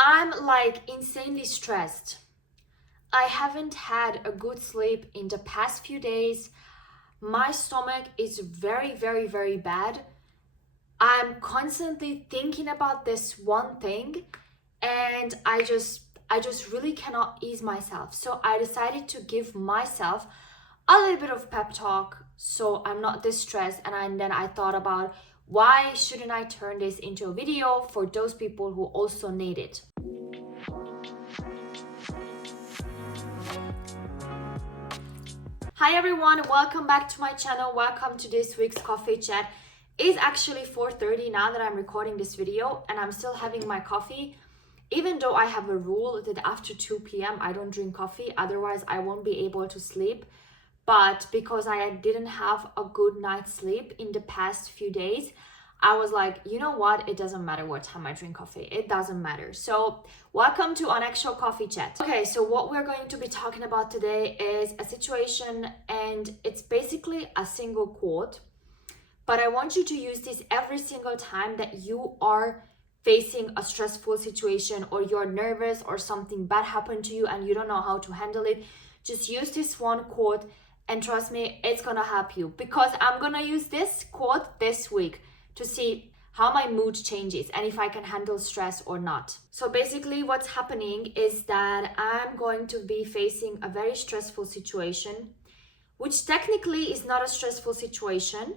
I'm like insanely stressed. I haven't had a good sleep in the past few days. My stomach is very bad. I'm constantly thinking about this one thing and I just really cannot ease myself. So I decided to give myself a little bit of pep talk so I'm not this stressed, and then I thought about why shouldn't I turn this into a video for those people who also need it. Hi everyone, welcome back to my channel. Welcome to this week's coffee chat. It's actually 4:30 now that I'm recording this video and I'm still having my coffee, even though I have a rule that after 2 p.m. I don't drink coffee, otherwise I won't be able to sleep. But because I didn't have a good night's sleep in the past few days, I was like, you know what? It doesn't matter what time I drink coffee. It doesn't matter. So welcome to an actual coffee chat. Okay, so what we're going to be talking about today is a situation, and it's basically a single quote. But I want you to use this every single time that you are facing a stressful situation or you're nervous or something bad happened to you and you don't know how to handle it. Just use this one quote and trust me, it's gonna help you, because I'm gonna use this quote this week to see how my mood changes and if I can handle stress or not. So basically what's happening is that I'm going to be facing a very stressful situation, which technically is not a stressful situation.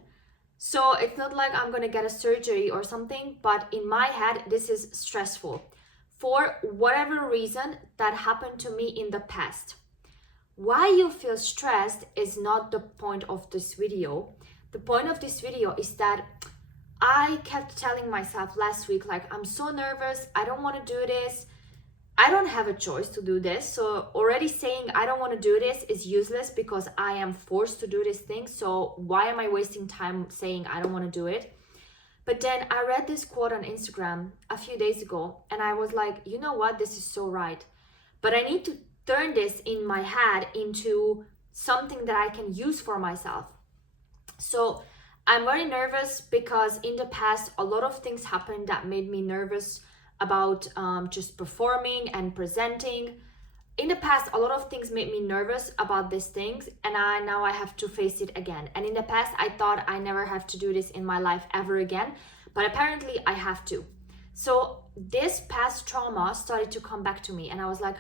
So it's not like I'm gonna get a surgery or something, but in my head, this is stressful for whatever reason that happened to me in the past. Why you feel stressed is not the point of this video. The point of this video is that I kept telling myself last week, like, I'm so nervous, I don't want to do this. I don't have a choice to do this. So already saying I don't want to do this is useless because I am forced to do this thing. So why am I wasting time saying I don't want to do it? But then I read this quote on Instagram a few days ago and I was like, you know what? This is so right. But I need to turn this in my head into something that I can use for myself. So I'm very nervous because in the past, a lot of things happened that made me nervous about just performing and presenting. In the past, a lot of things made me nervous about these things, and now I have to face it again. And in the past, I thought I never have to do this in my life ever again, but apparently I have to. So this past trauma started to come back to me, and I was like,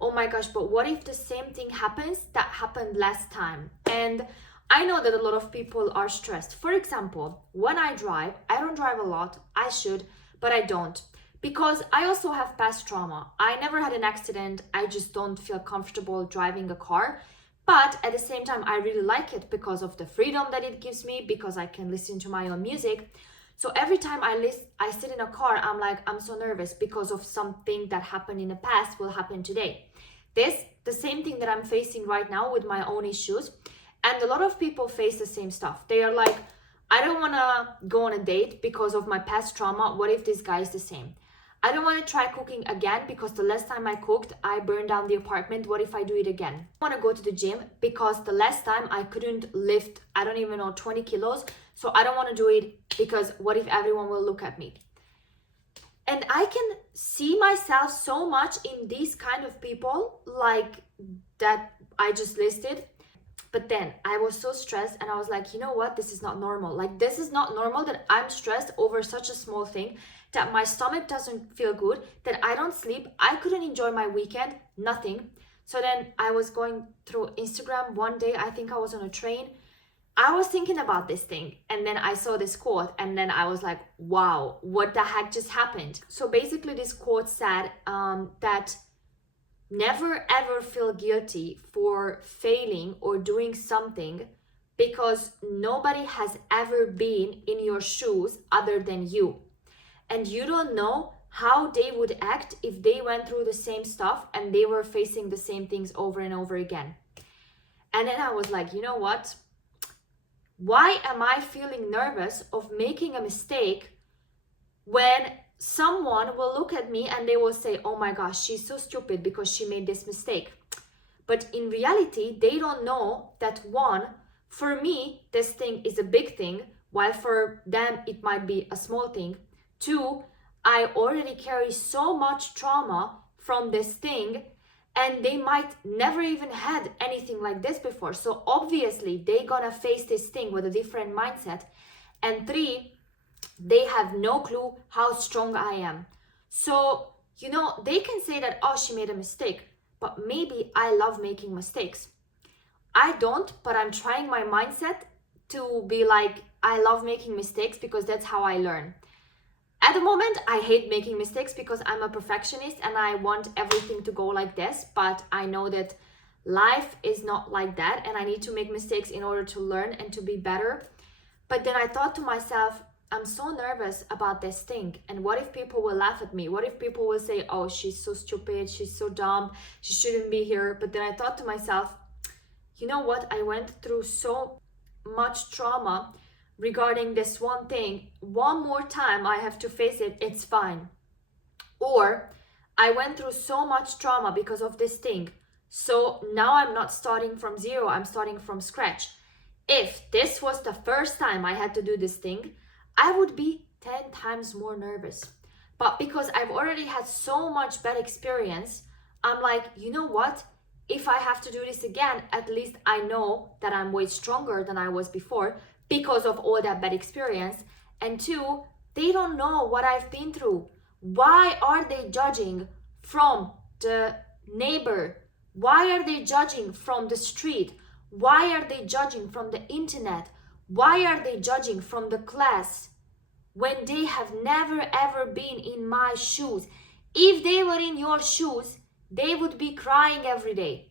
oh my gosh, but what if the same thing happens that happened last time? And I know that a lot of people are stressed. For example, when I drive, I don't drive a lot. I should, but I don't. Because I also have past trauma. I never had an accident. I just don't feel comfortable driving a car. But at the same time, I really like it because of the freedom that it gives me, because I can listen to my own music. So every time I sit in a car, I'm like, I'm so nervous because of something that happened in the past will happen today. The same thing that I'm facing right now with my own issues. And a lot of people face the same stuff. They are like, I don't want to go on a date because of my past trauma. What if this guy is the same? I don't want to try cooking again because the last time I cooked, I burned down the apartment. What if I do it again? I want to go to the gym because the last time I couldn't lift, I don't even know, 20 kilos. So I don't want to do it because what if everyone will look at me? And I can see myself so much in these kind of people like that I just listed. But then I was so stressed and I was like, you know what? This is not normal. Like, this is not normal that I'm stressed over such a small thing, that my stomach doesn't feel good, that I don't sleep. I couldn't enjoy my weekend, nothing. So then I was going through Instagram one day. I think I was on a train. I was thinking about this thing and then I saw this quote and then I was like, wow, what the heck just happened? So basically this quote said that never ever feel guilty for failing or doing something, because nobody has ever been in your shoes other than you. And you don't know how they would act if they went through the same stuff and they were facing the same things over and over again. And then I was like, you know what? Why am I feeling nervous of making a mistake when someone will look at me and they will say, oh my gosh, she's so stupid because she made this mistake. But in reality, they don't know that one, for me, this thing is a big thing, while for them it might be a small thing. Two, I already carry so much trauma from this thing, and they might never even had anything like this before. So obviously they gonna face this thing with a different mindset. And 3, they have no clue how strong I am. So, you know, they can say that, oh, she made a mistake, but maybe I love making mistakes. I don't, but I'm trying my mindset to be like, I love making mistakes because that's how I learn. At the moment, I hate making mistakes because I'm a perfectionist and I want everything to go like this, but I know that life is not like that and I need to make mistakes in order to learn and to be better. But then I thought to myself, I'm so nervous about this thing, and what if people will laugh at me? What if people will say, oh, she's so stupid, she's so dumb, she shouldn't be here? But then I thought to myself, you know what? I went through so much trauma regarding this one thing. One more time I have to face it, it's fine. Or I went through so much trauma because of this thing, so now I'm not starting from zero, I'm starting from scratch. If this was the first time I had to do this thing, I would be 10 times more nervous. But because I've already had so much bad experience, I'm like, you know what? If I have to do this again, at least I know that I'm way stronger than I was before because of all that bad experience. And 2, they don't know what I've been through. Why are they judging from the neighbor? Why are they judging from the street? Why are they judging from the internet? Why are they judging from the class when they have never ever been in my shoes? If they were in your shoes, they would be crying every day.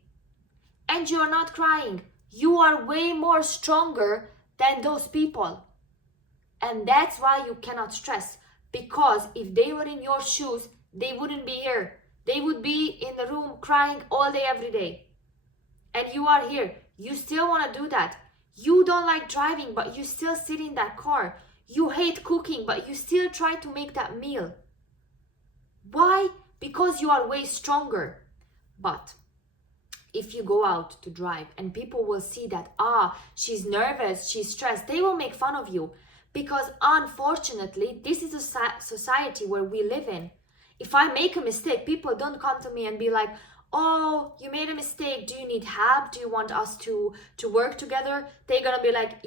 And you're not crying. You are way more stronger than those people. And that's why you cannot stress. Because if they were in your shoes, they wouldn't be here. They would be in the room crying all day, every day. And you are here. You still want to do that. You don't like driving, but you still sit in that car. You hate cooking, but you still try to make that meal. Why? Because you are way stronger. But if you go out to drive and people will see that, she's nervous, she's stressed, they will make fun of you. Because unfortunately, this is a society where we live in. If I make a mistake, people don't come to me and be like, oh, you made a mistake, do you need help? Do you want us to work together? They're gonna be like,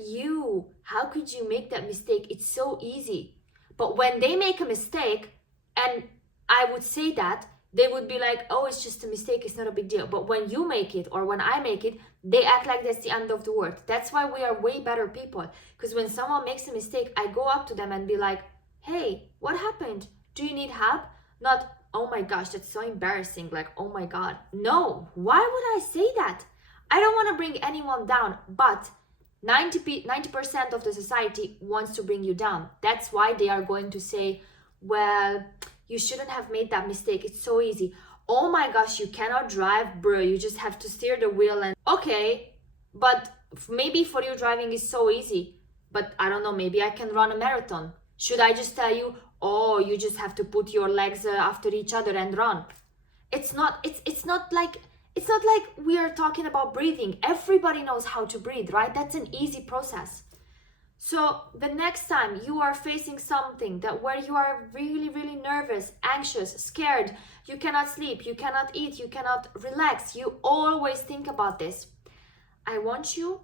how could you make that mistake? It's so easy. But when they make a mistake, and I would say that, they would be like, oh, it's just a mistake, it's not a big deal. But when you make it, or when I make it, they act like that's the end of the world. That's why we are way better people. Because when someone makes a mistake, I go up to them and be like, hey, what happened? Do you need help? Not, oh my gosh, that's so embarrassing, like, oh my God. No, why would I say that? I don't want to bring anyone down, but 90% of the society wants to bring you down. That's why they are going to say, well, you shouldn't have made that mistake, it's so easy. Oh my gosh, you cannot drive, bro, you just have to steer the wheel. And okay, but maybe for you driving is so easy, but I don't know, maybe I can run a marathon. Should I just tell you, oh, you just have to put your legs after each other and run? It's not like we are talking about breathing. Everybody knows how to breathe, right? That's an easy process. So the next time you are facing something that where you are really, really nervous, anxious, scared, you cannot sleep, you cannot eat, you cannot relax, you always think about this. I want you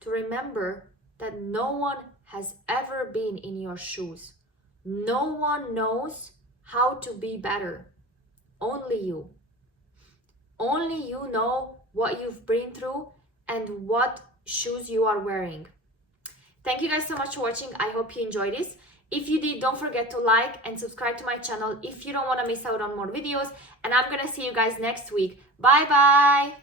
to remember that no one has ever been in your shoes. No one knows how to be better. Only you. Only you know what you've been through and what shoes you are wearing. Thank you guys so much for watching. I hope you enjoyed this. If you did, don't forget to like and subscribe to my channel if you don't want to miss out on more videos. And I'm gonna see you guys next week. Bye bye.